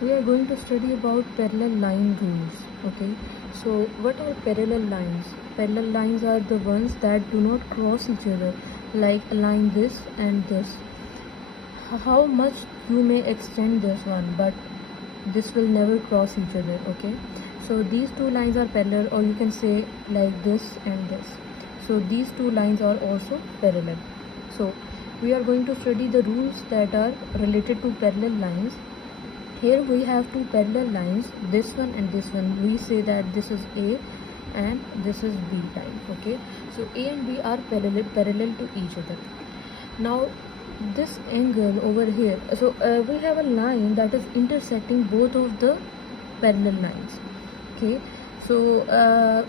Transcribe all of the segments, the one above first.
we are going to study about parallel line rules. Okay, so what are parallel lines? Parallel lines are the ones that do not cross each other, like a line this and this. How much you may extend this one, but this will never cross each other. Okay, so these two lines are parallel, or you can say like this and this. So these two lines are also parallel. So we are going to study the rules that are related to parallel lines. Here we have two parallel lines, this one and this one. We say that this is A and this is B line. Okay, so A and B are parallel to each other. Now this angle over here, so we have a line that is intersecting both of the parallel lines. Okay, so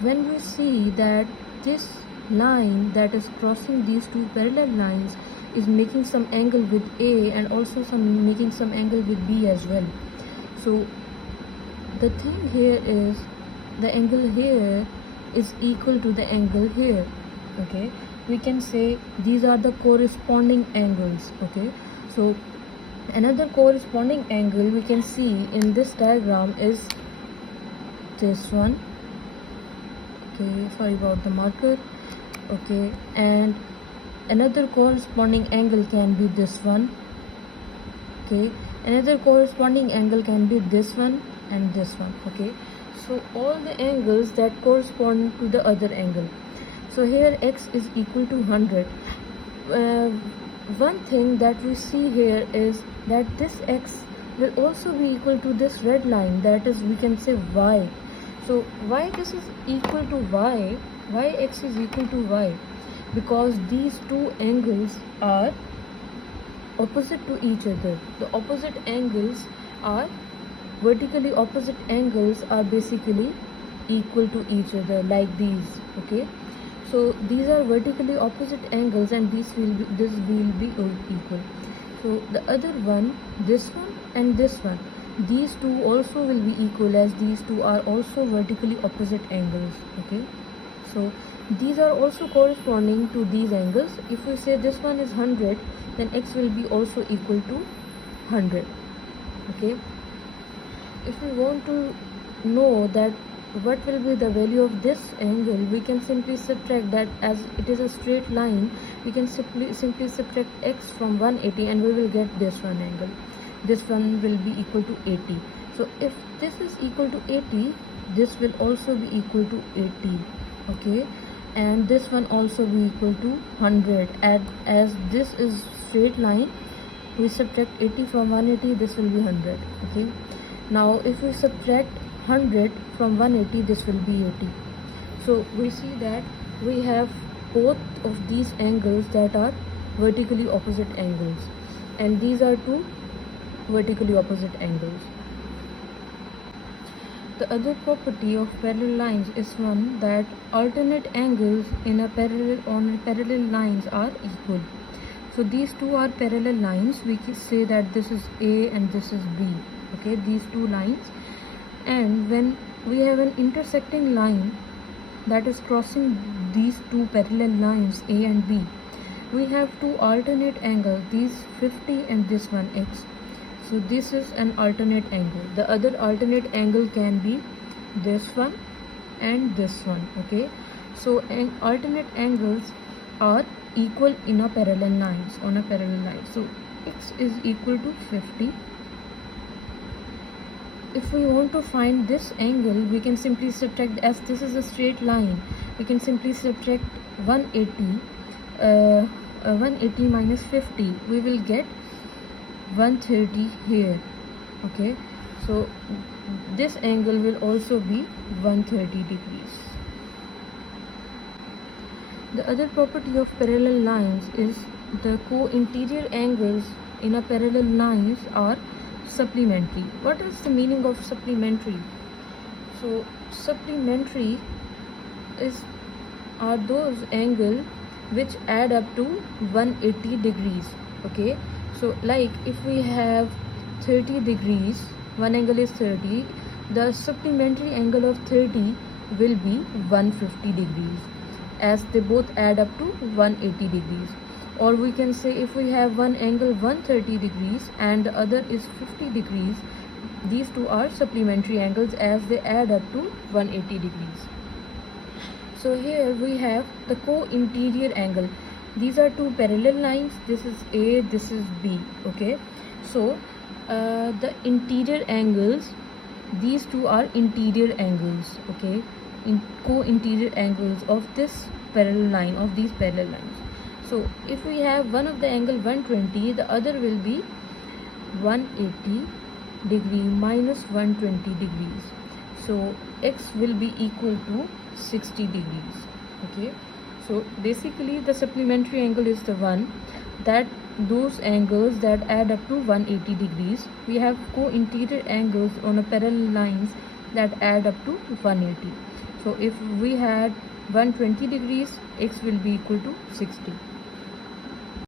when we see that this line that is crossing these two parallel lines is making some angle with A and also making some angle with B as well. So the thing here is the angle here is equal to the angle here. Okay, we can say these are the corresponding angles. Okay, so another corresponding angle we can see in this diagram is this one. Okay, sorry about the marker. Okay, and another corresponding angle can be this one. Okay, another corresponding angle can be this one and this one. Okay, so all the angles that correspond to the other angle. So here x is equal to 100. One thing that we see here is that this x will also be equal to this red line, that is we can say y. So why this is equal to y, why x is equal to y? Because these two angles are opposite to each other. The opposite angles are vertically opposite angles are basically equal to each other, like these. Okay, so these are vertically opposite angles and this will be equal. So the other one, this one and this one, these two also will be equal, as these two are also vertically opposite angles. Okay, so these are also corresponding to these angles. If we say this one is 100, then x will be also equal to 100. Okay, if we want to know that what will be the value of this angle, we can simply subtract that. As it is a straight line, we can simply subtract x from 180 and we will get this one angle. This one will be equal to 80. So if this is equal to 80, this will also be equal to 80. Okay, and this one also be equal to 100. And as this is straight line, we subtract 80 from 180, this will be 100. Okay, now if we subtract 100 from 180, this will be 80. So we see that we have both of these angles that are vertically opposite angles, and these are two vertically opposite angles. The other property of parallel lines is one that alternate angles on parallel lines are equal. So these two are parallel lines. We can say that this is A and this is B. Okay, these two lines. And when we have an intersecting line that is crossing these two parallel lines A and B, we have two alternate angles, these 50 and this one x. So this is an alternate angle. The other alternate angle can be this one and this one. Okay, so alternate angles are equal in a parallel lines, on a parallel line. So x is equal to 50. If we want to find this angle, we can simply subtract, as this is a straight line, we can simply subtract 180. 180 minus 50, we will get 130 here. Okay, so this angle will also be 130 degrees. The other property of parallel lines is the co-interior angles in a parallel lines are supplementary. What is the meaning of supplementary? So supplementary are those angles which add up to 180 degrees. Okay, so like if we have 30 degrees, one angle is 30, the supplementary angle of 30 will be 150 degrees, as they both add up to 180 degrees. Or we can say if we have one angle 130 degrees and the other is 50 degrees, these two are supplementary angles as they add up to 180 degrees. So here we have the co-interior angle. These are two parallel lines. This is A, this is B. Okay, so the interior angles, these two are interior angles. Okay, co-interior angles of this parallel line, of these parallel lines. So if we have one of the angle 120, the other will be 180 degree minus 120 degrees. So x will be equal to 60 degrees. Okay, so basically the supplementary angle is the one that those angles that add up to 180 degrees. We have co-interior angles on a parallel lines that add up to 180. So if we had 120 degrees, x will be equal to 60.